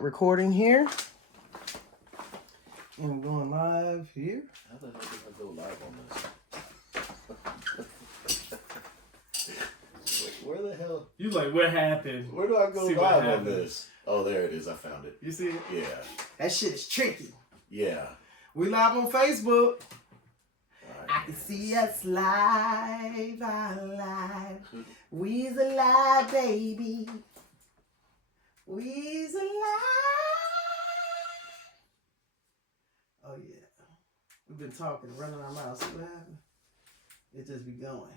Recording here. And we're going live here. How the hell did I go live on this? Where the hell? You like, what happened? Where do I go live on this? Oh, there it is. I found it. You see it? Yeah. That shit is tricky. Yeah. We live on Facebook. Right, I can see us live, live. We's alive, baby. We's alive. Oh yeah. We've been talking, running our mouths. See what happened? It just be going.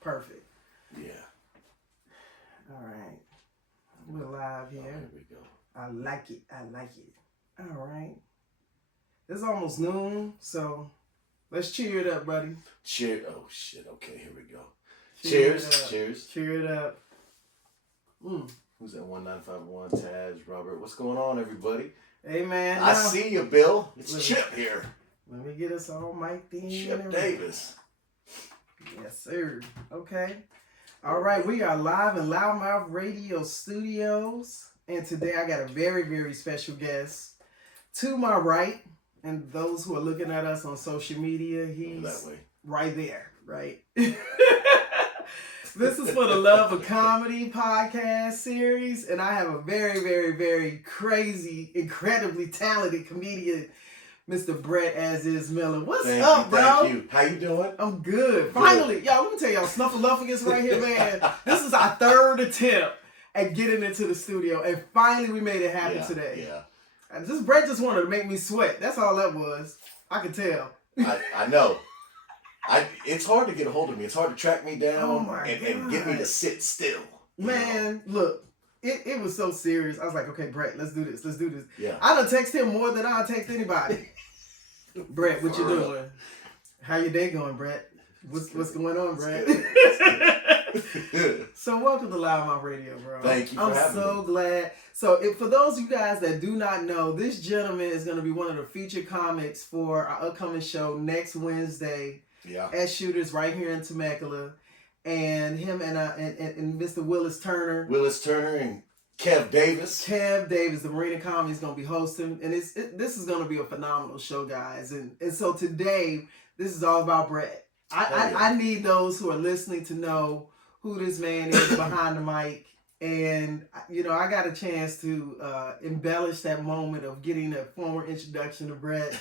Perfect. Yeah. All right. We're live here. Here we go. I like it. I like it. All right. It's almost noon, so let's cheer it up, buddy. Cheer. Oh, shit. Okay, here we go. Cheer it Cheers. up. Cheers. Cheer it up. Who's that? 1951 Taz, Robert. What's going on, everybody? Hey, man. I see you, Bill. It's Listen. Chip here. Let me get us all mic'd in. Chip Davis. Yes, sir. Okay. All right. We are live in Loudmouth Radio Studios. And today I got a very, very special guest. To my right, and those who are looking at us on social media, he's That way. right there, right? This is for the Love of Comedy podcast series, and I have a very, very, very crazy, incredibly talented comedian, Mr. Brett As Is Miller. What's up, bro? Thank you. How you doing? I'm good. Finally, y'all, let me tell y'all, Snuffleupagus right here, man. This is our third attempt at getting into the studio, and finally we made it happen today. Yeah. And this Brett just wanted to make me sweat. That's all that was. I could tell. I know. It's hard to get a hold of me. It's hard to track me down and get me to sit still. Man, look, it was so serious. I was like, okay, Brett, let's do this. Let's do this. Yeah. I done text him more than I'll text anybody. Brett, what you doing? How your day going, Brett? What's going on, Brett? So welcome to Loudmouth Radio, bro. Thank you for having me. I'm so glad. So for those of you guys that do not know, this gentleman is going to be one of the featured comics for our upcoming show next Wednesday. Yeah. At Shooters right here in Temecula, and him and Mr. Willis Turner. Willis Turner and Kev Davis. Kev Davis, the Marina Comedy, is going to be hosting, and this is going to be a phenomenal show, guys. And so today, this is all about Brett. I need those who are listening to know who this man is behind the mic. And, you know, I got a chance to embellish that moment of getting a formal introduction to Brett.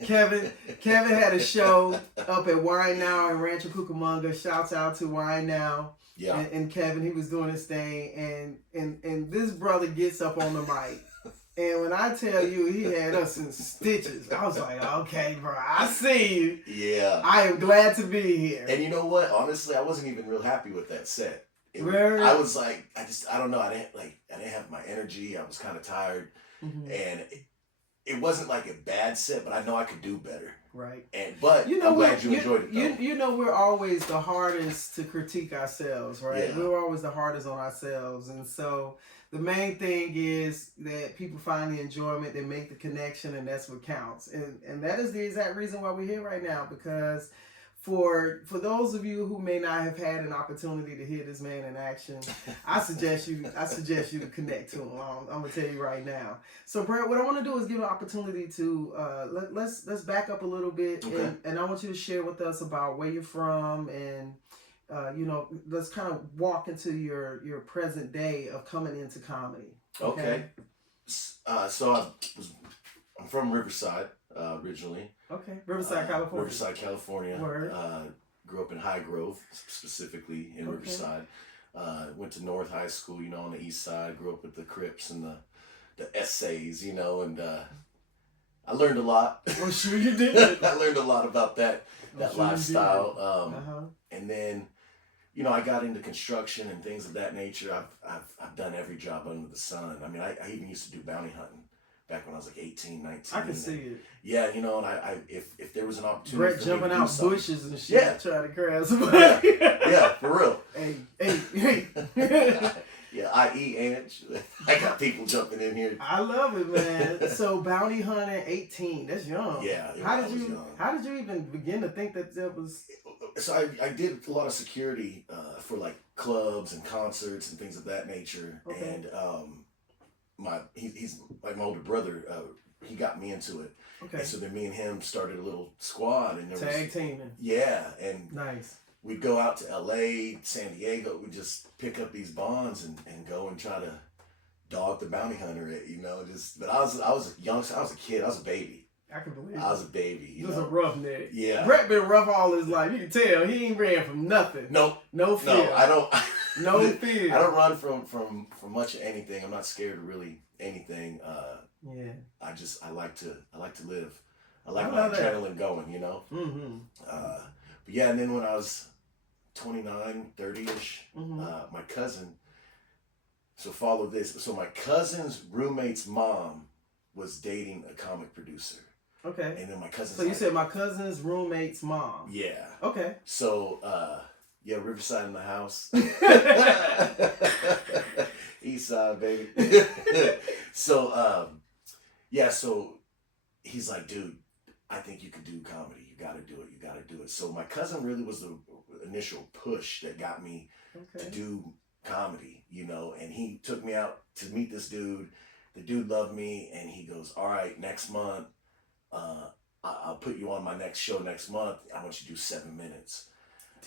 Kevin had a show up at Wine Now in Rancho Cucamonga. Shouts out to Wine Now. Yeah. And Kevin, he was doing his thing, and this brother gets up on the mic. And when I tell you he had us in stitches, I was like, okay, bro, I see you. Yeah. I am glad to be here. And you know what? Honestly, I wasn't even real happy with that set. Really? I was like, I don't know. I didn't have my energy. I was kind of tired. Mm-hmm. And it wasn't like a bad set, but I know I could do better. Right. But you know, I'm glad you enjoyed it, though. You know, we're always the hardest to critique ourselves, right? Yeah. We're always the hardest on ourselves. And so the main thing is that people find the enjoyment, they make the connection, and that's what counts. And that is the exact reason why we're here right now, because for those of you who may not have had an opportunity to hear this man in action, I suggest you to connect to him. I'm gonna tell you right now. So, Brett, what I want to do is give an opportunity to let's back up a little bit, Okay. and I want you to share with us about where you're from, and you know, let's kind of walk into your present day of coming into comedy. Okay. So I'm from Riverside originally. Okay. Riverside, California. Riverside, California. Word. Grew up in High Grove, specifically in Riverside. Went to North High School, you know, on the east side. Grew up with the Crips and the essays, you know, and I learned a lot. I'm sure you did. I learned a lot about that sure you lifestyle. did. And then, you know, I got into construction and things of that nature. I've done every job under the sun. I mean, I even used to do bounty hunting back when I was like 18, 19. I can see it. Yeah, you know, and I if there was an opportunity Brett for me jumping to do out something, bushes and shit, Yeah. trying to grab somebody. yeah, for real. Hey. Yeah, i.e. Ange. I got people jumping in here. I love it, man. So bounty hunting, 18. That's young. Yeah. How I did was you? young. How did you even begin to think that was? So I did a lot of security for like clubs and concerts and things of that nature. Okay. And he's like my older brother. He got me into it. Okay. And so then me and him started a little squad, and there Tag teaming. Yeah, and nice. We'd go out to LA, San Diego. We'd just pick up these bonds and go and try to dog the bounty hunter. But I was a youngster. I was a kid. I was a baby. I can believe it. I was a baby. Just a roughneck. Yeah. Brett been rough all his life. You can tell he ain't ran from nothing. Nope. No fear. No, I don't. No fear. I don't run from much of anything. I'm not scared of really anything. Yeah. I like to live. I like my adrenaline going. Mm-hmm. But yeah, and then when I was 29, 30-ish, my cousin. So follow this. So my cousin's roommate's mom was dating a comic producer. Okay. And then my cousin. So you said my cousin's roommate's mom. Yeah. Okay. So yeah, Riverside in the house. East side, baby. So yeah, so he's like, dude, I think you could do comedy. You gotta do it. You gotta do it. So my cousin really was the initial push that got me to do comedy, and he took me out to meet this dude. The dude loved me, and he goes, all right, next month, I'll put you on my next show next month. I want you to do 7 minutes.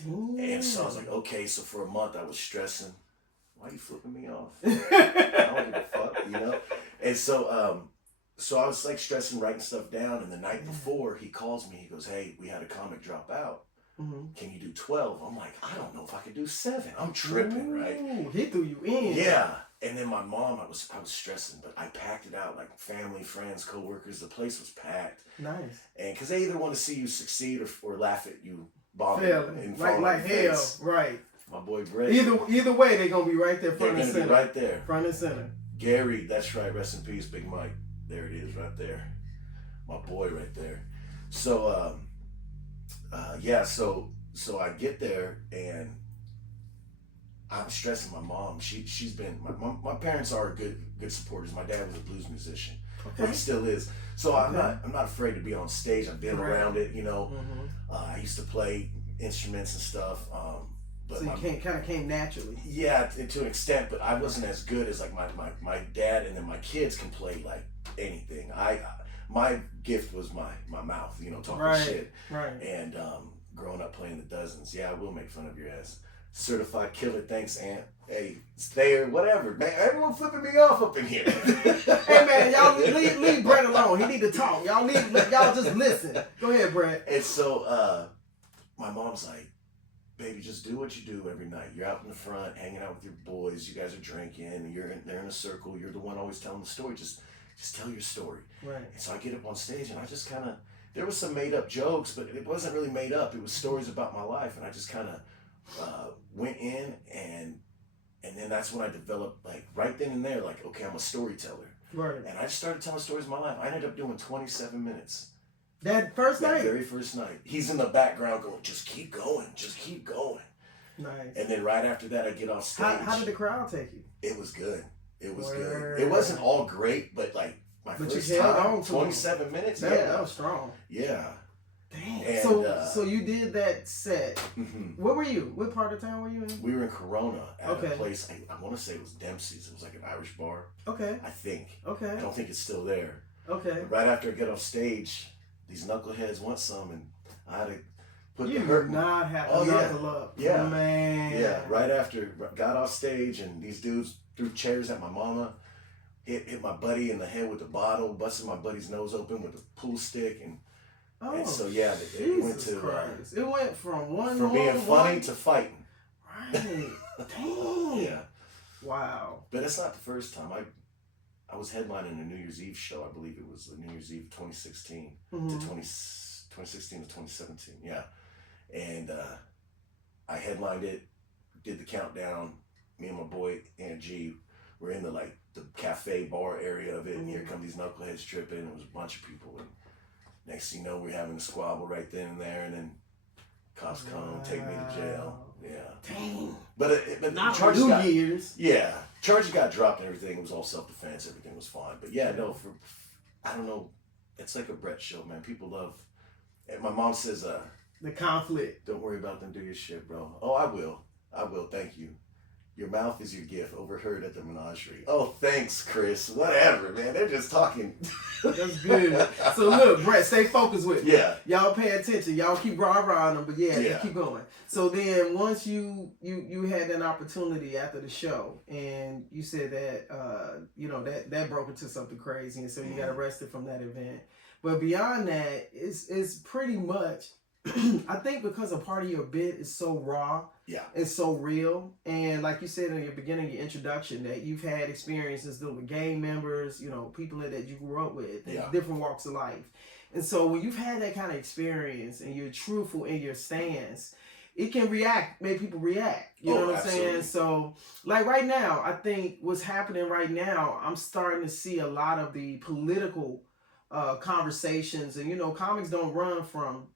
Damn. And so I was like, okay. So for a month I was stressing. Why are you flipping me off? I don't give a fuck, And so so I was like stressing, writing stuff down. And the night before, he calls me. He goes, hey, we had a comic drop out. Can you do 12? I'm like, I don't know if I could do 7. I'm tripping, right? He threw you in. Yeah. And then my mom, I was stressing, but I packed it out, like family, friends, coworkers. The place was packed. Nice. And because they either want to see you succeed or laugh at you bombing failing like hell, right? My boy Brett. Either way, they're gonna be right there, front and center. Be right there, front and center. Gary, that's right. Rest in peace, Big Mike. There it is, right there. My boy, right there. So yeah, so I get there and I'm stressing my mom. She's been my parents are good supporters. My dad was a blues musician. Okay. He still is. So I'm not afraid to be on stage. I've been around it, I used to play instruments and stuff. But so you kind of came naturally. Yeah, to an extent, but I wasn't as good as like my dad, and then my kids can play like anything. My gift was my mouth, talking shit. Right. And growing up playing the dozens, yeah, I will make fun of your ass. Certified killer, thanks, Aunt. Hey, Thayer, whatever, man. Everyone flipping me off up in here. Hey, man, y'all leave Brett alone. He need to talk. Y'all just listen. Go ahead, Brett. And so my mom's like, baby, just do what you do every night. You're out in the front, hanging out with your boys. You guys are drinking. They're in a circle. You're the one always telling the story. Just tell your story. Right. And so I get up on stage, and I just kind of, there was some made up jokes, but it wasn't really made up. It was stories about my life, and I just kind of went in, and then that's when I developed, like right then and there, like, okay, I'm a storyteller. Right. And I just started telling stories of my life. I ended up doing 27 minutes. That very first night. He's in the background going, just keep going. Nice. And then right after that, I get off stage. How did the crowd take you? It was good. It was good. It wasn't all great, but like my first time, 27 minutes. That was strong. Yeah. Dang. And, so you did that set. Mm-hmm. Where were you? What part of town were you in? We were in Corona at a place. I want to say it was Dempsey's. It was like an Irish bar. Okay. I think. Okay. I don't think it's still there. Okay. But right after I get off stage, these knuckleheads want some, and I had to put you the hurt. You not have to knuckle up. Yeah. Man. Yeah. Right after got off stage, and these dudes threw chairs at my mama, hit my buddy in the head with the bottle, busted my buddy's nose open with a pool stick, and so yeah, it went to Christ. It went from being funny to fighting. Right. Damn. Yeah. Wow. But it's not the first time. I was headlining a New Year's Eve show. I believe it was the New Year's Eve 2016 to 2016 to 2017. Yeah. And I headlined it, did the countdown. Me and my boy Aunt G were in the cafe bar area of it, and here come these knuckleheads tripping. It was a bunch of people, and next thing you know, we're having a squabble right then and there, and then cops come, take me to jail. Yeah. Dang. But not charges New Year's. Yeah. Charges got dropped and everything. It was all self-defense. Everything was fine. But yeah, no, I don't know. It's like a Brett show, man. People love. And my mom says, the conflict. don't worry about them. Do your shit, bro. Oh, I will. Thank you. Your mouth is your gift. Overheard at the menagerie. Oh, thanks, Chris. Whatever, man. They're just talking. That's good. So look, Brett, stay focused with me. Yeah. Y'all pay attention. Y'all keep rah-rahing them, but Yeah. just keep going. So then once you had an opportunity after the show, and you said that that broke into something crazy, and so you got arrested from that event. But beyond that, it's pretty much, I think because a part of your bit is so raw, it's so real, and like you said in your beginning, your introduction, that you've had experiences dealing with gang members, people that you grew up with, different walks of life. And so when you've had that kind of experience and you're truthful in your stance, it can make people react. You know what I'm saying? So like right now, I think what's happening right now, I'm starting to see a lot of the political conversations, and comics don't run from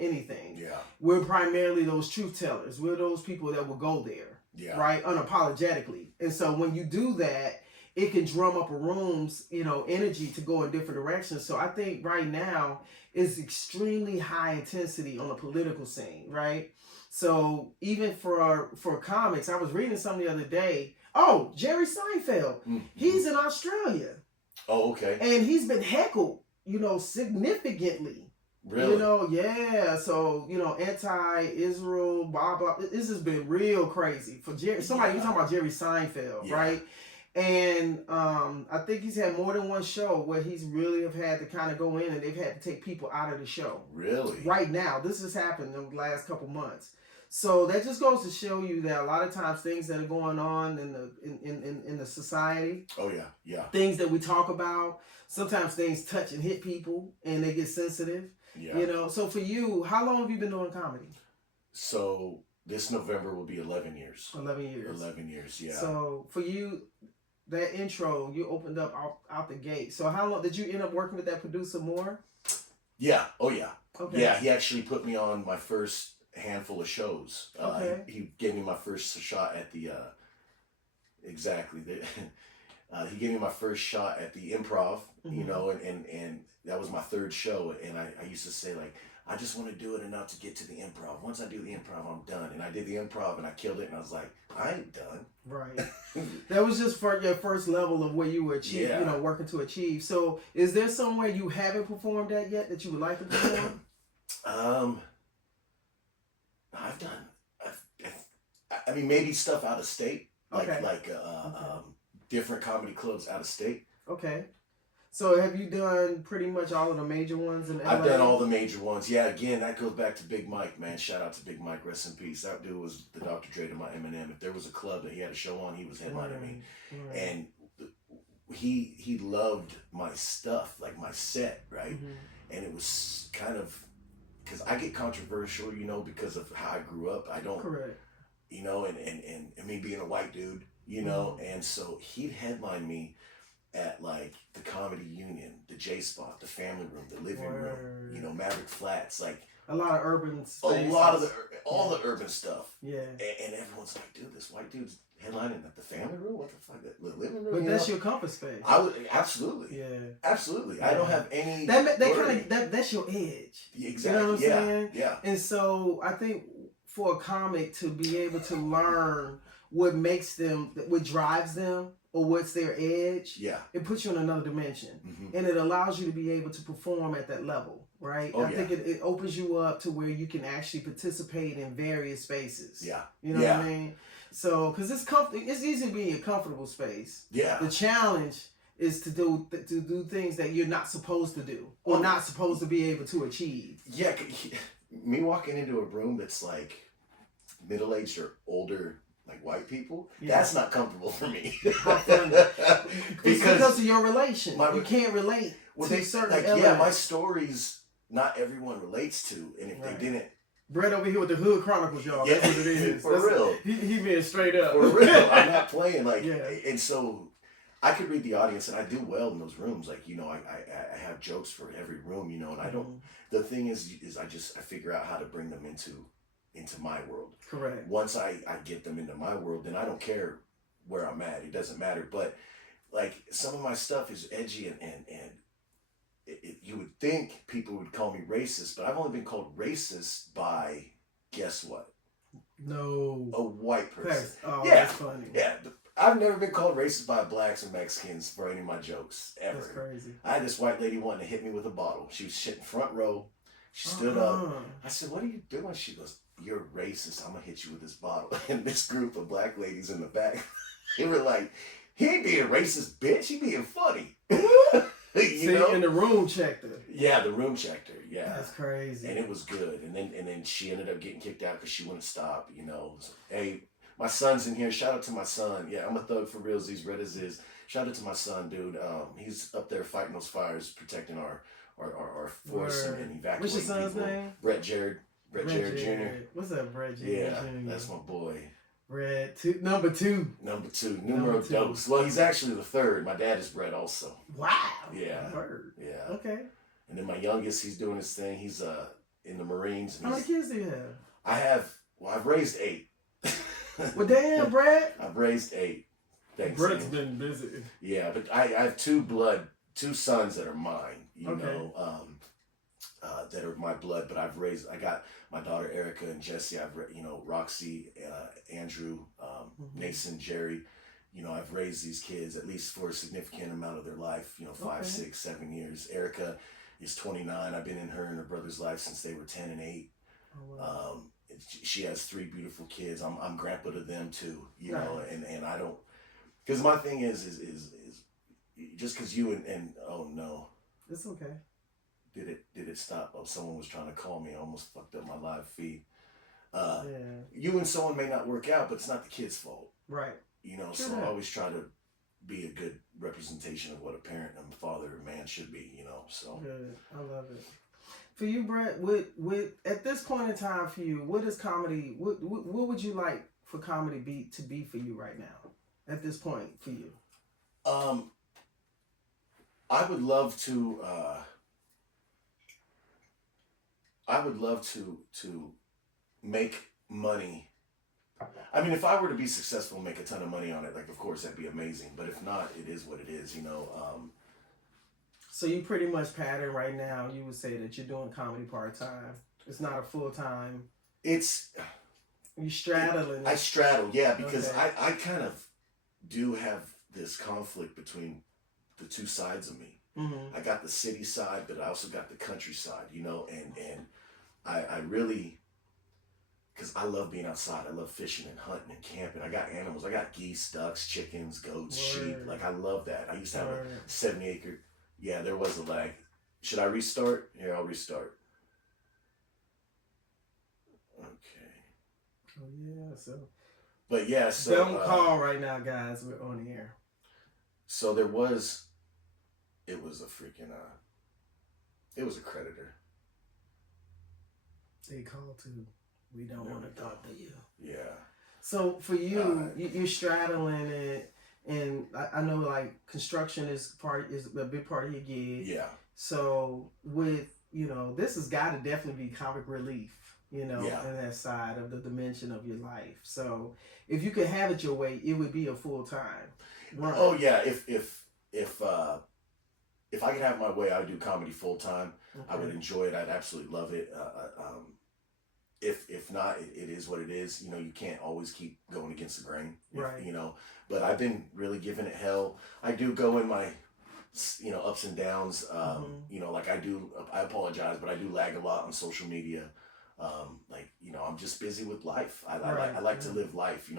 anything. Yeah. We're primarily those truth tellers. We're those people that will go there. Yeah. Right? Unapologetically. And so when you do that, it can drum up a room's, energy to go in different directions. So I think right now is extremely high intensity on the political scene, right? So even for comics, I was reading something the other day. Oh, Jerry Seinfeld. Mm-hmm. He's in Australia. Oh, okay. And he's been heckled, significantly. Really? Yeah. So, anti-Israel, blah, blah. This has been real crazy. For Jerry, you talking about Jerry Seinfeld, right? And I think he's had more than one show where he's really have had to kind of go in and they've had to take people out of the show. Really? Right now. This has happened in the last couple months. So that just goes to show you that a lot of times things that are going on in the society. Oh yeah. Things that we talk about, sometimes things touch and hit people and they get sensitive. Yeah. So for you, how long have you been doing comedy? So this November will be 11 years. 11 years. 11 years, yeah. So for you, that intro, you opened up out the gate. So how long did you end up working with that producer more? Yeah. Oh yeah. Okay. Yeah, he actually put me on my first handful of shows. Okay. He gave me my first shot at the he gave me my first shot at the Improv, and that was my third show, and I used to say, like, I just want to do it enough to get to the Improv. Once I do the Improv, I'm done. And I did the Improv and I killed it, and I was like, I ain't done. Right. That was just for your first level of where you were working to achieve. So is there somewhere you haven't performed at yet that you would like to perform? I've done. I mean, maybe stuff out of state, like different comedy clubs out of state. Okay. So have you done pretty much all of the major ones in LA? I've done all the major ones. Yeah, again, that goes back to Big Mike, man. Shout out to Big Mike, rest in peace. That dude was the Dr. Dre to my Eminem. If there was a club that he had a show on, he was headlining me. Right. And he loved my stuff, like my set, right? Mm-hmm. And it was kind of, because I get controversial, because of how I grew up. I don't, correct. And me being a white dude, and so he'd headline me at like the Comedy Union, the J Spot, the Family Room, the Living Room, Maverick Flats, like a lot of urban spaces. A lot of the urban stuff. Yeah. And everyone's like, dude, this white dude's headlining at the Family Room? What the fuck? The Living Room? But that's your comfort space. I would absolutely. Yeah. Absolutely. Yeah. I don't have any that's your edge. Exactly. You know what I'm saying? Yeah. And so I think for a comic to be able to learn what makes them, what drives them, or what's their edge, it puts you in another dimension. Mm-hmm. And it allows you to be able to perform at that level, right? I think it opens you up to where you can actually participate in various spaces. Yeah. You know what I mean? So, because it's easy to be in a comfortable space. Yeah. The challenge is to do things that you're not supposed to do or not supposed to be able to achieve. Yeah. Me walking into a room that's like middle-aged or older, like white people, that's not comfortable for me. because of your relation. You can't relate to certain elements. My stories, not everyone relates to, and if they didn't. Brett over here with the Hood Chronicles, y'all. That's what it is. For real. He being straight up. For real. I'm not playing, and so I could read the audience, and I do well in those rooms. Like, I have jokes for every room, and I don't. The thing is I figure out how to bring them into my world. Correct. Once I get them into my world, then I don't care where I'm at. It doesn't matter. But like some of my stuff is edgy and you would think people would call me racist, but I've only been called racist by guess what? No. A white person. Oh, Yeah. that's funny. Yeah. I've never been called racist by blacks or Mexicans for any of my jokes, ever. That's crazy. I had this white lady wanting to hit me with a bottle. She was sitting front row. She stood up. I said, "What are you doing?" She goes, "You're racist. I'm going to hit you with this bottle." And this group of black ladies in the back, they were like, "He ain't being racist, bitch. He being funny." See, and the room checked her. Yeah, the room checked her. Yeah. That's crazy. And it was good. And then she ended up getting kicked out because she wouldn't stop, So, hey, my son's in here. Shout out to my son. Yeah, I'm a thug for realsies, red as is. Shout out to my son, dude. He's up there fighting those fires, protecting our force and evacuating. What's your son's people. name? Brett Jared Jr. What's up, Brett Jared Jr.? Yeah, that's my boy. Brett, number two. Numero dos. Well, he's actually the third. My dad is Brett also. Wow. Yeah. Word. Yeah. Okay. And then my youngest, he's doing his thing. He's in the Marines. How many kids do you have? I've raised 8. Well, damn, Brett. I've raised 8. Thanks. Brett's been busy. Yeah, but I have two sons that are mine, that are my blood, but I got my daughter Erica and Jesse, Roxy, Andrew, Nason, Jerry, I've raised these kids at least for a significant amount of their life, 5, 6, 7 years. Erica is 29. I've been in her and her brother's life since they were 10 and 8. Oh, wow. She has 3 beautiful kids. I'm grandpa to them too, Nice. and I don't, because my thing is just because you and oh no. It's okay. Did it stop? Oh, someone was trying to call me. I almost fucked up my live feed. You and someone may not work out, but it's not the kid's fault. Right. So I always try to be a good representation of what a parent and a father and man should be, so. Good. I love it. For you, Brett, with at this point in time for you, what is comedy, what would you like for comedy to be for you right now? At this point for you? I would love to make money. I mean, if I were to be successful and make a ton of money on it, like, of course, that'd be amazing. But if not, it is what it is, So you pretty much pattern right now, you would say that you're doing comedy part-time. It's not a full-time. You straddling. I straddle, yeah, because okay. I kind of do have this conflict between the two sides of me. Mm-hmm. I got the city side, but I also got the countryside, and I really, because I love being outside. I love fishing and hunting and camping. I got animals. I got geese, ducks, chickens, goats, sheep. Like, I love that. I used to have a 70-acre. Yeah, there was a lag. Should I restart? Here, I'll restart. Okay. Oh, yeah, so. But yeah, so. Don't call right now, guys. We're on the air. So it was a freaking, it was a creditor. They called too. We don't want to talk to you. Yeah. So for you, you're straddling it, and I know like construction is a big part of your gig. Yeah. So with this has got to definitely be comic relief, in that side of the dimension of your life. So if you could have it your way, it would be a full time. Right. Oh yeah, if I could have my way, I would do comedy full time. Okay. I would enjoy it. I'd absolutely love it. If not, it is what it is. You can't always keep going against the grain. Right. But I've been really giving it hell. I do go in my, ups and downs. Like I apologize, but I do lag a lot on social media. I'm just busy with life. I like to live life.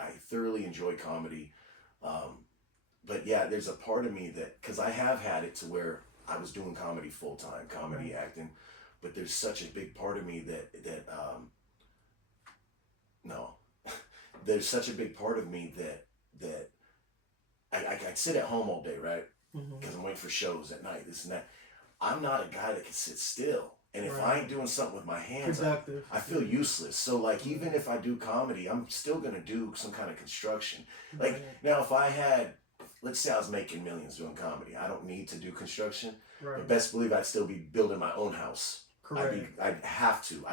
I thoroughly enjoy comedy. But yeah, there's a part of me that, because I have had it to where I was doing comedy full time, comedy acting, but there's such a big part of me there's such a big part of me that I sit at home all day, right? Because I'm waiting for shows at night, this and that. I'm not a guy that can sit still. And if I ain't doing something with my hands, I feel useless. So like, even if I do comedy, I'm still going to do some kind of construction. Like now, if I had, let's say I was making millions doing comedy, I don't need to do construction, but best believe I'd still be building my own house. Correct. I'd have to.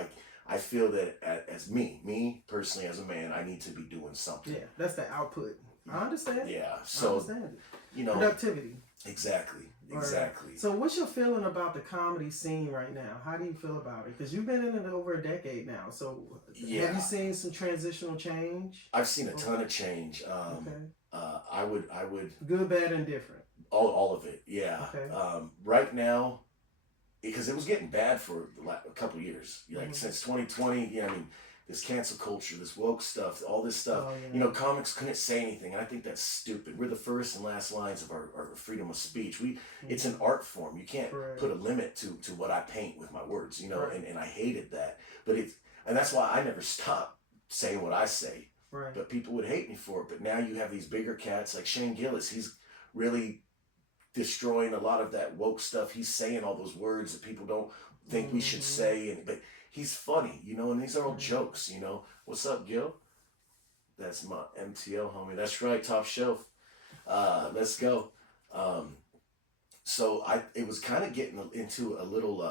I feel that as me personally, as a man, I need to be doing something. Yeah, that's the output. I understand. Yeah. So, I understand it. Productivity. Exactly. Exactly. So what's your feeling about the comedy scene right now? How do you feel about it? Because you've been in it over a decade now. So have you seen some transitional change? I've seen a ton of change. I would good, bad, and different. All of it. Yeah. Okay. Right now, because it was getting bad for a couple of years, like since 2020. Yeah, I mean, this cancel culture, this woke stuff, all this stuff. Oh, yeah. You know, comics couldn't say anything, and I think that's stupid. We're the first and last lines of our freedom of speech. It's an art form. You can't put a limit to what I paint with my words. You know, and I hated that. But and that's why I never stopped saying what I say. Right. But people would hate me for it. But now you have these bigger cats like Shane Gillis. He's really destroying a lot of that woke stuff. He's saying all those words that people don't think we should say, but he's funny, you know, and these are all jokes, you know. What's up, Gil? That's my MTL homie. That's right, top shelf. Let's go. So it was kind of getting into a little.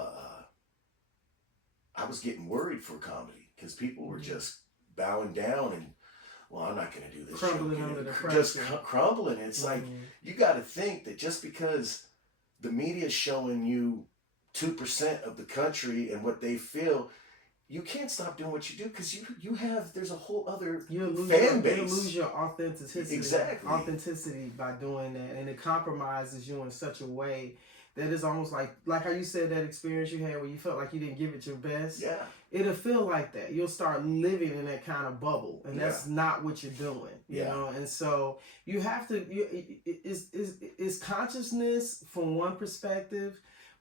I was getting worried for comedy because people were just bowing down and, well, I'm not going to do this. Crumbling under the pressure. Just crumbling. It's like, you got to think that just because the media is showing you 2% of the country and what they feel, you can't stop doing what you do because there's a whole other fan base. You lose your authenticity. Exactly. Authenticity by doing that. And it compromises you in such a way that is almost like how you said that experience you had where you felt like you didn't give it your best. Yeah. It'll feel like that. You'll start living in that kind of bubble, and that's not what you're doing, you know. And so you have to. It's consciousness from one perspective,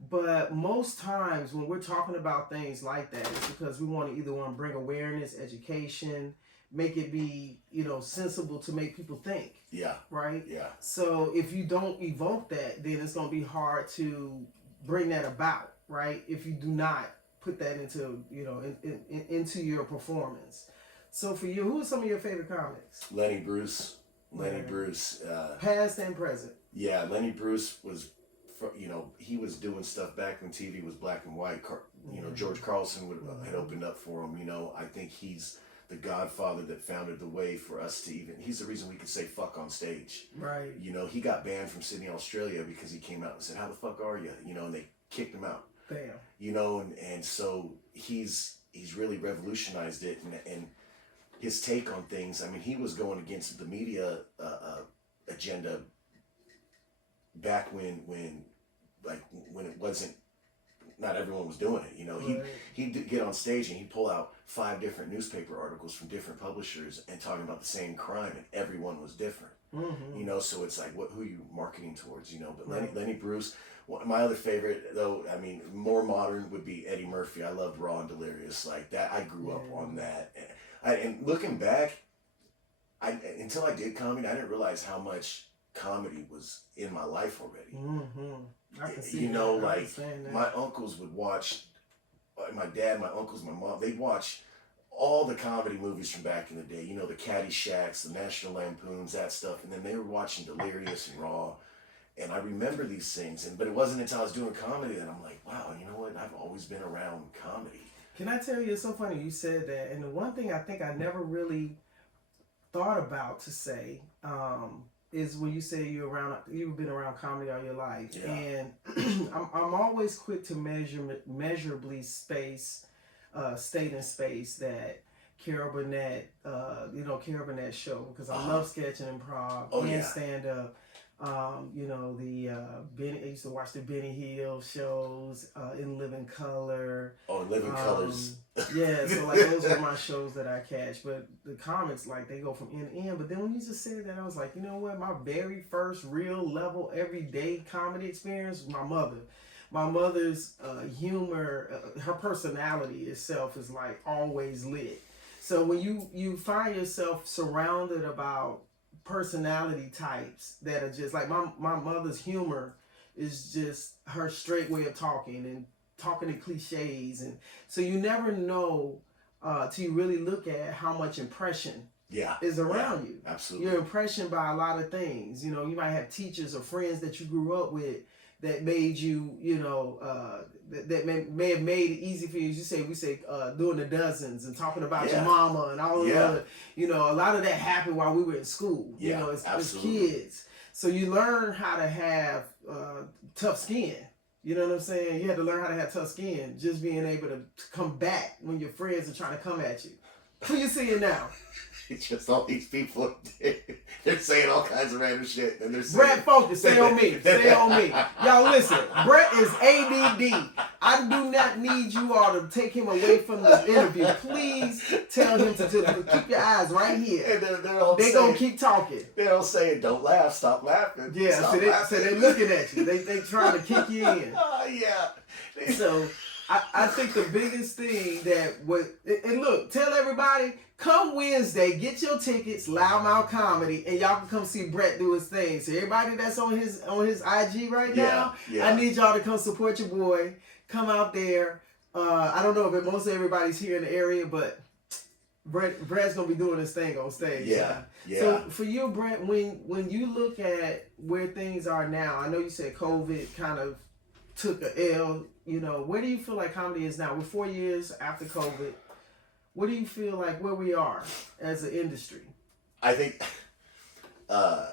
but most times when we're talking about things like that, it's because we want to bring awareness, education, make it be, you know, sensible to make people think. Yeah. Right? Yeah. So if you don't evoke that, then it's going to be hard to bring that about, right? If you do not put that into, you know, into your performance. So for you, who are some of your favorite comics? Lenny Bruce. Past and present. Yeah, Lenny Bruce was, you know, he was doing stuff back when TV was black and white. You know, George Carlson had opened up for him. You know, I think he's the godfather that founded the way for us to he's the reason we could say fuck on stage. Right. You know, he got banned from Sydney, Australia because he came out and said, how the fuck are you? You know, and they kicked him out. Damn. You know, and so he's really revolutionized it, and his take on things. I mean, he was going against the media agenda back when it wasn't, not everyone was doing it. You know, he'd get on stage and he'd pull out 5 different newspaper articles from different publishers and talking about the same crime, and everyone was different. You know, so it's like, who are you marketing towards? You know, but Lenny Bruce. My other favorite, though, I mean, more modern, would be Eddie Murphy. I loved Raw and Delirious like that. I grew up on that, and looking back, until I did comedy, I didn't realize how much comedy was in my life already. I can see you know, that. like my uncles would watch, my dad, my uncles, my mom, they'd watch all the comedy movies from back in the day. You know, the Caddyshack, the National Lampoons, that stuff, and then they were watching Delirious and Raw. And I remember these things, but it wasn't until I was doing comedy that I'm like, wow, you know what? I've always been around comedy. Can I tell you, it's so funny you said that. And the one thing I think I never really thought about to say is when you say you've been around comedy all your life. Yeah. And I'm always quick to measurably state in space that Carol Burnett, Carol Burnett show, because I love sketch and improv and stand up. You know, I used to watch the Benny Hill shows, In Living Color. Oh, Living Colors. Yeah, so like those are my shows that I catch. But the comics, like, they go from end to end. But then when you just said that, I was like, you know what? My very first real level everyday comedy experience was my mother. My mother's humor, her personality itself is like always lit. So when you find yourself surrounded about personality types that are just like my mother's humor is just her straight way of talking and talking in cliches, and so you never know till you really look at how much impression is around you. Absolutely. You're impressioned by a lot of things. You know, you might have teachers or friends that you grew up with that made you, you know, that may have made it easy for you. As you say, we say doing the dozens and talking about your mama and all of the, you know, a lot of that happened while we were in school, you know, as kids. So you learn how to have tough skin. You know what I'm saying? You had to learn how to have tough skin, just being able to come back when your friends are trying to come at you. Who you seeing now? It's just all these people, they're saying all kinds of random shit. And they're saying, Brett, focus. Stay on me. Stay on me. Y'all listen. Brett is ADD. I do not need you all to take him away from the interview. Please tell him to keep your eyes right here. And they're going to keep talking. They're all saying, don't laugh, stop laughing. Yeah, stop laughing. So they're looking at you. They trying to kick you in. Yeah. So I think the biggest thing that and look, tell everybody, come Wednesday, get your tickets, Loudmouth Comedy, and y'all can come see Brett do his thing. So everybody that's on his IG right now, I need y'all to come support your boy. Come out there. I don't know if most everybody's here in the area, but Brett's gonna be doing his thing on stage. Yeah. So for you, Brett, when you look at where things are now, I know you said COVID kind of took a L. You know, where do you feel like comedy is now? We're 4 years after COVID. What do you feel like where we are as an industry? I think, I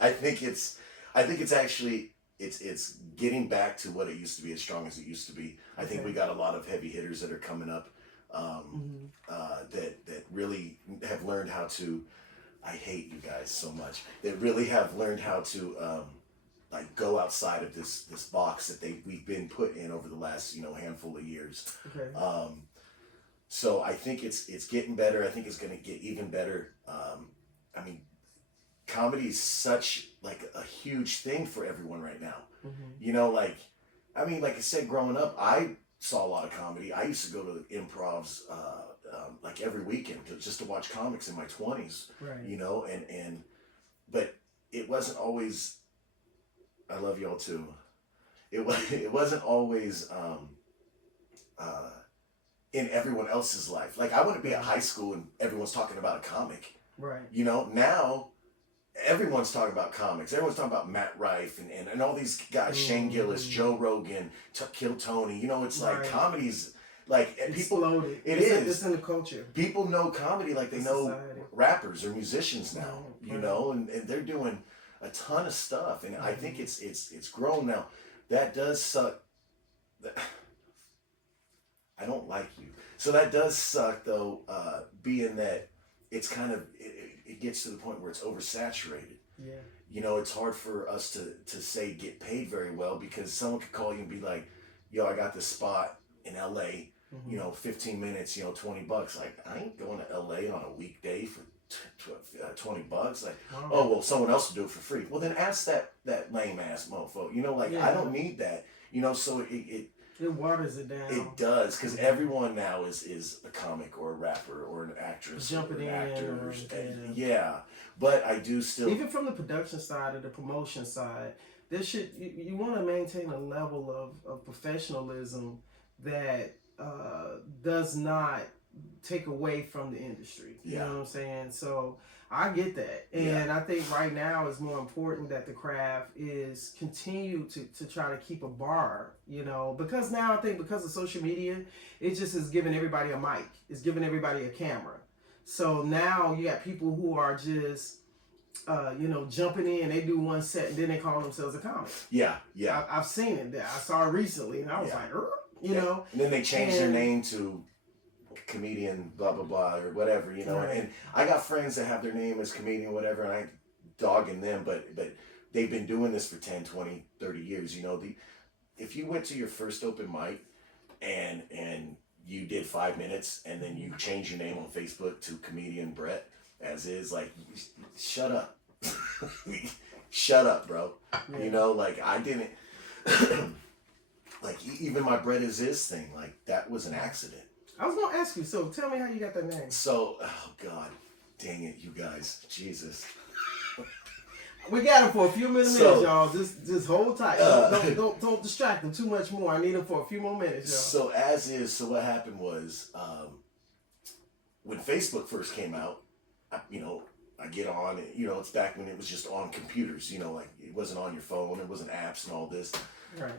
think it's actually it's getting back to what it used to be, as strong as it used to be. I think we got a lot of heavy hitters that are coming up, that really have learned how to. I hate you guys so much. That really have learned how to. Like go outside of this box that we've been put in over the last handful of years. Okay. So I think it's getting better. I think it's gonna get even better. I mean, comedy is such like a huge thing for everyone right now. Like I said, growing up, I saw a lot of comedy. I used to go to improvs like every weekend just to watch comics in my 20s. Right. But it wasn't always. I love y'all too. It wasn't always in everyone else's life. Like I wouldn't be at high school and everyone's talking about a comic. Right. Now everyone's talking about comics. Everyone's talking about Matt Rife and all these guys, Shane Gillis, Joe Rogan, Kill Tony. It's like comedy's like people. Exploded. It's in the culture. People know comedy like they know society. Rappers or musicians now. Right. And they're doing a ton of stuff, and I think it's grown now. That does suck. I don't like you. So that does suck though, being that it's kind of it gets to the point where it's oversaturated. Yeah. It's hard for us to say get paid very well because someone could call you and be like, "Yo, I got this spot in LA. 15 minutes. $20." Like I ain't going to LA on a weekday for $20. Like, wow. Oh well, someone else will do it for free. Well, then ask that lame ass mofo. I don't need that. So it waters it down. It does, because everyone now is a comic or a rapper or an actress, jumping in, actors, But I do still, even from the production side or the promotion side, you want to maintain a level of professionalism that does not take away from the industry. You know what I'm saying? So I get that. And I think right now it's more important that the craft is continue to try to keep a bar, because now I think because of social media, it just is giving everybody a mic. It's giving everybody a camera. So now you got people who are just, jumping in, they do one set and then they call themselves a comic. Yeah. I've seen it. I saw it recently and I was like, And then they change their name to comedian blah blah blah or whatever, Right. And I got friends that have their name as comedian whatever, and I ain't dogging them, but they've been doing this for 10, 20, 30 years. If you went to your first open mic and you did 5 minutes and then you change your name on Facebook to comedian Brett as is, like, shut up. Shut up, bro. I didn't like even my Brett is thing, like that was an accident. I was gonna ask you, so tell me how you got that name. So, oh God, dang it, you guys, Jesus. We got him for a few minutes, y'all. Just hold tight. Don't distract him too much more. I need him for a few more minutes, y'all. So what happened was, when Facebook first came out, I get on, it's back when it was just on computers, like it wasn't on your phone, it wasn't apps and all this. Right.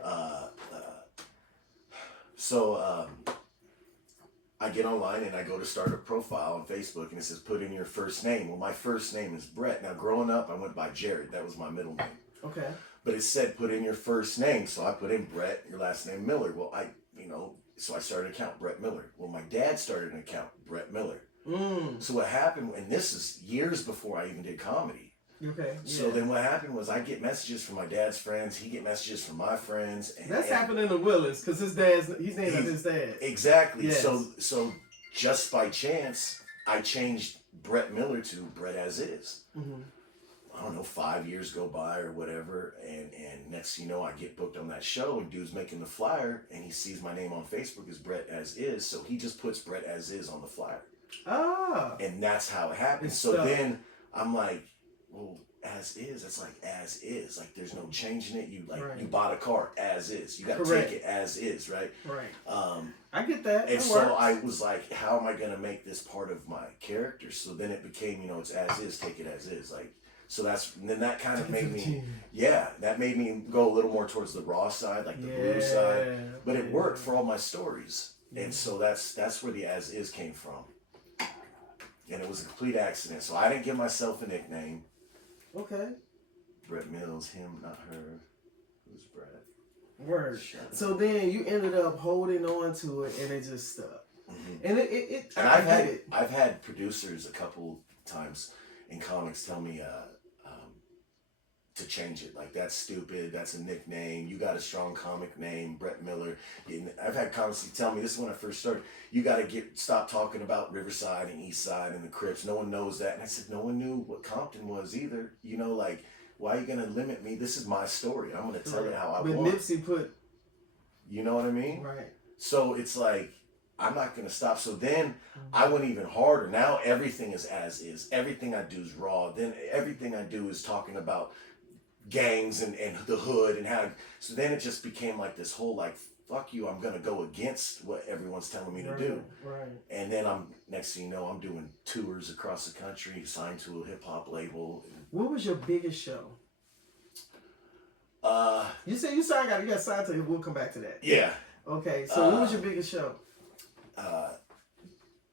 I get online and I go to start a profile on Facebook and it says put in your first name. Well, my first name is Brett. Now, growing up, I went by Jared. That was my middle name. Okay. But it said put in your first name, so I put in Brett, your last name Miller. Well, so I started an account Brett Miller. Well, my dad started an account Brett Miller. So what happened, and this is years before I even did comedy. Okay. So then what happened was I get messages from my dad's friends. He get messages from my friends. That's happening to Willis because he's named after his dad. Exactly. Yes. So just by chance, I changed Brett Miller to Brett As Is. Mm-hmm. I don't know, 5 years go by or whatever, and next thing you know, I get booked on that show, and dude's making the flyer, and he sees my name on Facebook as Brett As Is, so he just puts Brett As Is on the flyer. Ah. And that's how it happened. So then I'm like, well, as is, it's like as is. Like there's no changing it. You you bought a car as is. You gotta take it as is, right? Right. I get that. And so I was like, how am I gonna make this part of my character? So then it became, it's as is, take it as is. Like so then that kind of made me that made me go a little more towards the raw side, like the blue side. But it worked for all my stories. And so that's where the as is came from. And it was a complete accident. So I didn't give myself a nickname. Okay. Brett Mills, him, not her. Who's Brett? Word. So then you ended up holding on to it, and it just stuck. Mm-hmm. And I've had producers a couple times in comics tell me to change it. Like, that's stupid. That's a nickname. You got a strong comic name, Brett Miller. And I've had comics tell me, this is when I first started, you got to stop talking about Riverside and East Side and the Crips. No one knows that. And I said, no one knew what Compton was either. Like, why are you going to limit me? This is my story. I'm going to tell it how I want. But Nipsey put... You know what I mean? Right. So it's like, I'm not going to stop. So then I went even harder. Now everything is as is. Everything I do is raw. Then everything I do is talking about gangs and the hood and how. So then it just became like this whole like, fuck you, I'm going to go against what everyone's telling me to do. Right. And then next thing you know, I'm doing tours across the country, signed to a hip hop label. What was your biggest show? You said you got signed to it. We'll come back to that. Yeah. Okay, so what was your biggest show?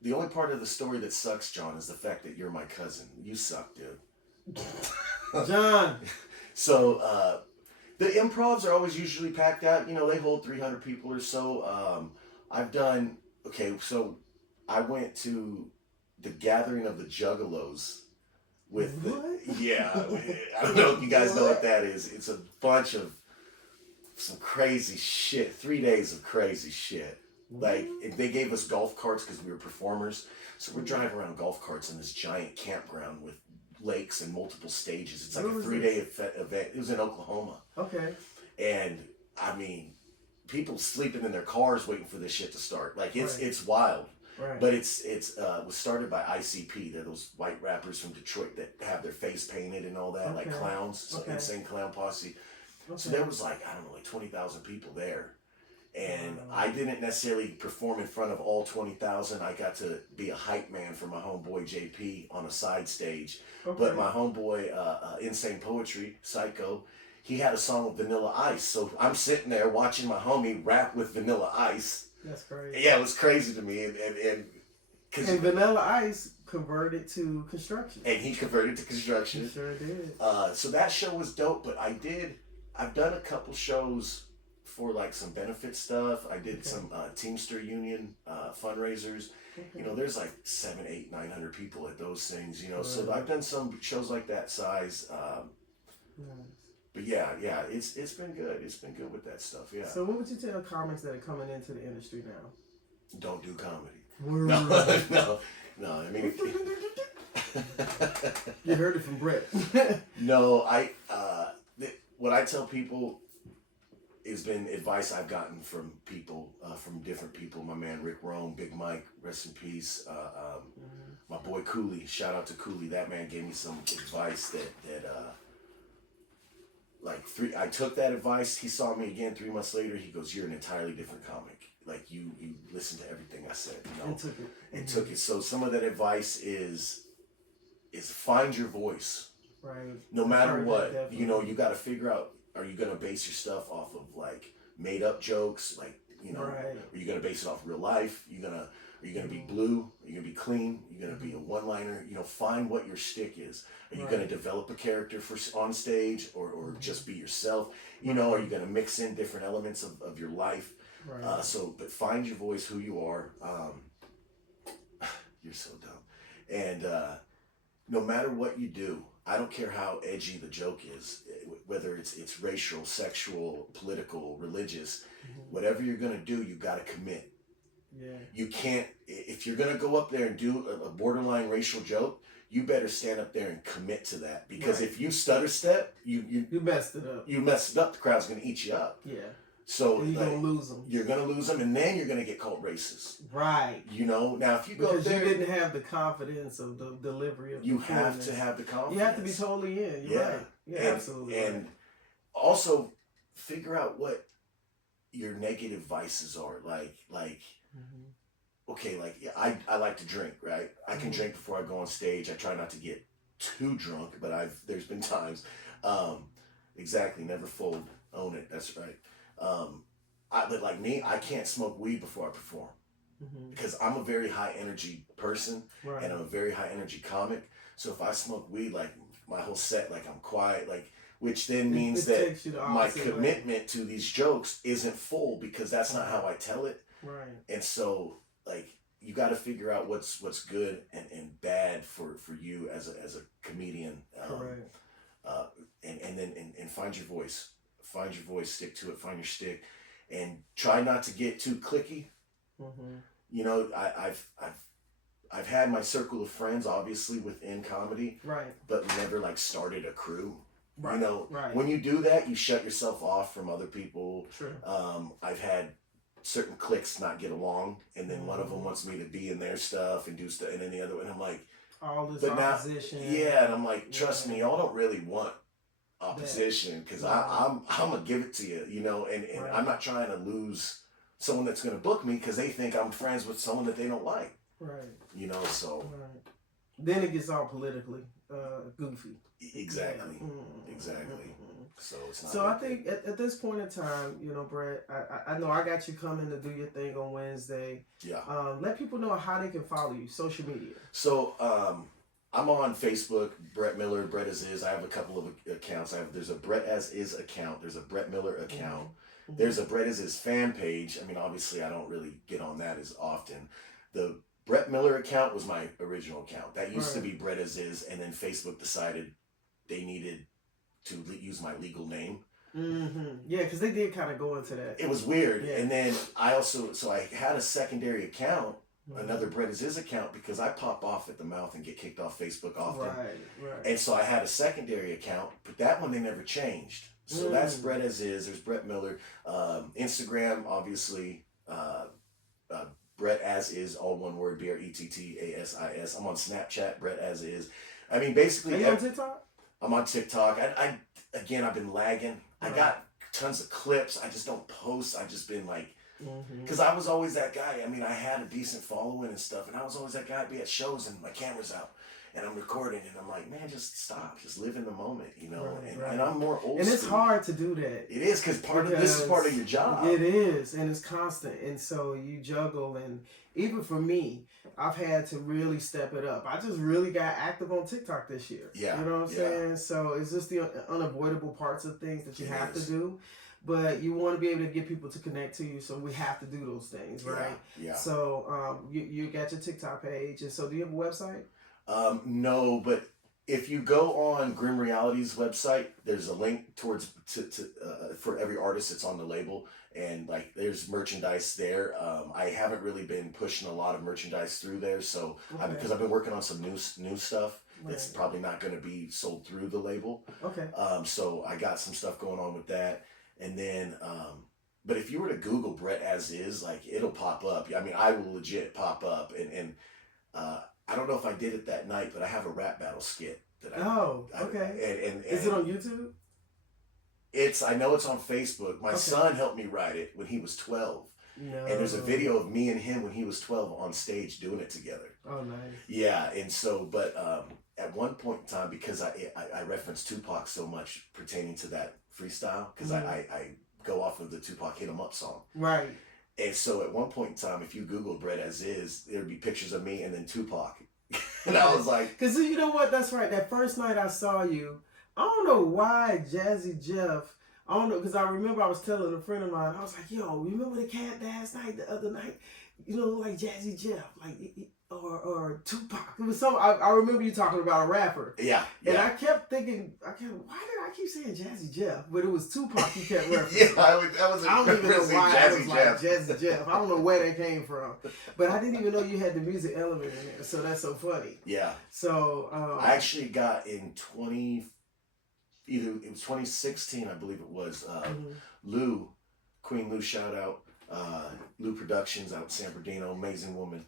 The only part of the story that sucks, John, is the fact that you're my cousin. You suck, dude. John. So, the improvs are always usually packed out. They hold 300 people or so. So I went to the Gathering of the Juggalos with I don't know if you guys know what that is. It's a bunch of some crazy shit. 3 days of crazy shit. Like, they gave us golf carts because we were performers. So we're driving around golf carts in this giant campground with lakes and multiple stages. It's like a 3-day event. It was in Oklahoma. Okay. And I mean, people sleeping in their cars waiting for this shit to start. Like it's wild. Right. But it was started by ICP. They're those white rappers from Detroit that have their face painted and all that, like clowns, insane clown posse. Okay. So there was like 20,000 people there. And I didn't necessarily perform in front of all 20,000. I got to be a hype man for my homeboy JP on a side stage. Okay. But my homeboy, Insane Poetry, Psycho, he had a song with Vanilla Ice. So I'm sitting there watching my homie rap with Vanilla Ice. That's crazy. Yeah, it was crazy to me. And Vanilla Ice converted to construction. And he converted to construction. He sure did. So that show was dope, but I've done a couple shows for like some benefit stuff. I did some Teamster Union fundraisers. Okay. There's like 700, 800, 900 people at those things, so I've done some shows like that size. Nice. But yeah, it's been good. It's been good with that stuff, yeah. So what would you tell comics that are coming into the industry now? Don't do comedy. Word. No, I mean... You heard it from Brett. No, what I tell people has been advice I've gotten from people, from different people. My man Rick Rome, Big Mike, rest in peace. My boy Cooley, shout out to Cooley. That man gave me some advice I took that advice. He saw me again 3 months later. He goes, "You're an entirely different comic. Like you listen to everything I said." And took it. So some of that advice is find your voice. Right. No matter what, you got to figure out. Are you gonna base your stuff off of like made up jokes, like right. Are you gonna base it off real life? You gonna Are you going to be blue? Are you going to be clean? Are you going to be a one-liner? You know, find what your shtick is. Are you going to develop a character for on stage, or just be yourself? You know, are you going to mix in different elements of your life? Right. But find your voice, who you are. You're so dumb. And no matter what you do, I don't care how edgy the joke is, whether it's racial, sexual, political, religious, whatever you're going to do, you got to commit. Yeah. You can't, if you're going to go up there and do a borderline racial joke, you better stand up there and commit to that. Because if you stutter step, you messed it up. You messed it up, the crowd's going to eat you up. Yeah. So you're going to lose them. You're going to lose them, and then you're going to get called racist. Right. You know, now if you go there. Because you didn't have the confidence of the delivery of you have to have the confidence. You have to be totally in. You're right. Yeah, absolutely. And also figure out what your negative vices are. Okay, I like to drink, right? I can drink before I go on stage. I try not to get too drunk, but there's been times. Exactly, never fold, own it. That's right. But like me, I can't smoke weed before I perform because I'm a very high energy person and I'm a very high energy comic. So if I smoke weed, like my whole set, like I'm quiet, which then means that my commitment to these jokes isn't full because that's not how I tell it. Right. And so you got to figure out what's good and bad for you as a comedian. And then find your voice. Find your voice, stick to it, find your stick, and try not to get too cliquey. You know, I've had my circle of friends, obviously, within comedy, but never started a crew. Right. You know, when you do that, you shut yourself off from other people. True. I've had certain cliques not get along, and then one of them wants me to be in their stuff and do stuff, and then the other one, I'm like, all this opposition. And I'm like, trust me, y'all don't really want opposition because I'm gonna give it to you, you know, and I'm not trying to lose someone that's gonna book me because they think I'm friends with someone that they don't like. Right. You know, so. Right. Then it gets all politically goofy. Exactly. Yeah. Exactly. So it's not. So I think at this point in time, you know, Brett, I know I got you coming to do your thing on Wednesday. Yeah. Let people know how they can follow you, social media. So I'm on Facebook, Brett Miller, Brett As Is. I have a couple of accounts. There's a Brett As Is account. There's a Brett Miller account. There's a Brett As Is fan page. I mean, obviously, I don't really get on that as often. The Brett Miller account was my original account. That used to be Brett As Is, and then Facebook decided they needed to use my legal name. Yeah, because they did kind of go into that. It was weird. Yeah. And then I had a secondary account, another Brett As Is account, because I pop off at the mouth and get kicked off Facebook often. Right. And so I had a secondary account, but that one they never changed. So that's Brett As Is. There's Brett Miller. Instagram, obviously, Brett As Is, all one word, BRETTASIS. I'm on Snapchat, Brett As Is. I mean, basically. Are you on TikTok? I'm on TikTok. I've been lagging. I got tons of clips. I just don't post. I've just been because I was always that guy. I mean, I had a decent following and stuff, and I was always that guy. I'd be at shows and my camera's out and I'm recording, and I'm like, man, just stop. Just live in the moment, you know? And I'm more old school. And it's hard to do that. It is, because this is part of your job. It is, and it's constant. And so you juggle, and even for me, I've had to really step it up. I just really got active on TikTok this year. Yeah. You know what I'm saying? So it's just the unavoidable parts of things that you have to do. But you want to be able to get people to connect to you, so we have to do those things, right? Yeah. So you got your TikTok page, and so do you have a website? No, but if you go on Grim Reality's website, there's a link towards for every artist that's on the label, and there's merchandise there. I haven't really been pushing a lot of merchandise through there, so because I've been working on some new stuff that's probably not going to be sold through the label. Okay. So I got some stuff going on with that, and then but if you were to Google Brett As Is, it'll pop up. I mean, I will legit pop up, and I don't know if I did it that night, but I have a rap battle skit that okay. And is it on YouTube? I know it's on Facebook. My son helped me write it when he was 12. No. And there's a video of me and him when he was 12 on stage doing it together. Oh, nice. Yeah, and so, but at one point in time, because I reference Tupac so much pertaining to that freestyle, because I go off of the Tupac Hit 'Em Up song. Right. And so at one point in time, if you Google Brett As Is, there'd be pictures of me and then Tupac. And I was like, because you know what? That's right. That first night I saw you, I don't know why Jazzy Jeff. I don't know, because I remember I was telling a friend of mine, I was like, yo, remember the cat last night, the other night? You know, like Jazzy Jeff, like, or Tupac. It was so, I remember you talking about a rapper. yeah. And I kept thinking, why did I keep saying Jazzy Jeff? But it was Tupac you kept referencing. Yeah, I don't even know why I was like Jeff. Jazzy Jeff. I don't know where that came from. But I didn't even know you had the music element in there. So that's so funny. Yeah. So I actually got in it was 2016, I believe it was. Lou, Queen Lou, shout out. Lou Productions out in San Bernardino, amazing woman.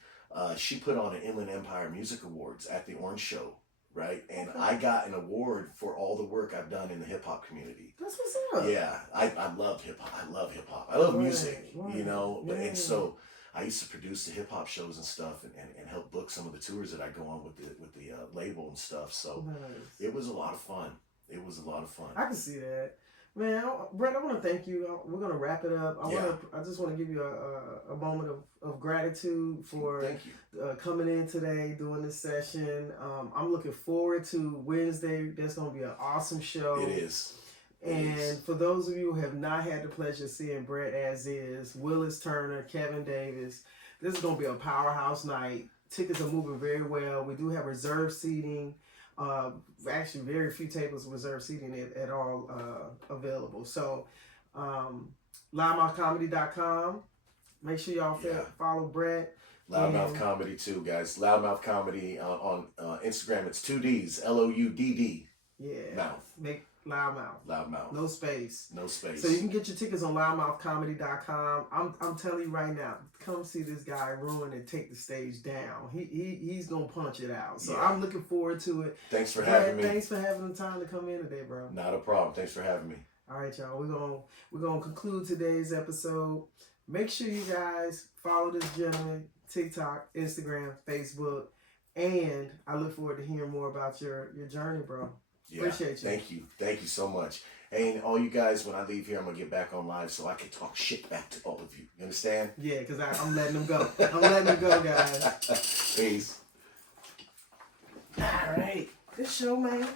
She put on an Inland Empire Music Awards at the Orange Show, right? And I got an award for all the work I've done in the hip hop community. That's what's up. Yeah, I love hip hop. I love hip hop. I love music, you know. Yeah. And so I used to produce the hip hop shows and stuff, and help book some of the tours that I go on with the label and stuff. So it was a lot of fun. It was a lot of fun. I can see that. Man, Brett, I want to thank you. We're going to wrap it up. I just want to give you a moment of gratitude for Thank you. Coming in today, doing this session. I'm looking forward to Wednesday. That's going to be an awesome show. It is. And for those of you who have not had the pleasure of seeing Brett As Is, Willis Turner, Kevin Davis, this is going to be a powerhouse night. Tickets are moving very well. We do have reserved seating. Actually, very few tables reserved seating at all available. So, loudmouthcomedy.com. Make sure y'all follow Brett. Loudmouth Comedy too, guys. Loudmouth Comedy on Instagram. It's 2 D's, LOUDD. Yeah. Mouth. Make Loudmouth. Loudmouth. No space. No space. So you can get your tickets on loudmouthcomedy.com. I'm telling you right now, come see this guy ruin and take the stage down. He's gonna punch it out. So I'm looking forward to it. Thanks for having me. Thanks for having the time to come in today, bro. Not a problem. Thanks for having me. All right, y'all. We're gonna conclude today's episode. Make sure you guys follow this gentleman, TikTok, Instagram, Facebook, and I look forward to hearing more about your journey, bro. Yeah, appreciate you. Thank you so much. And all you guys, when I leave here, I'm gonna get back on live so I can talk shit back to all of you. You understand? Yeah, because I'm letting them go. I'm letting them go, guys. Peace. All right, this show, man.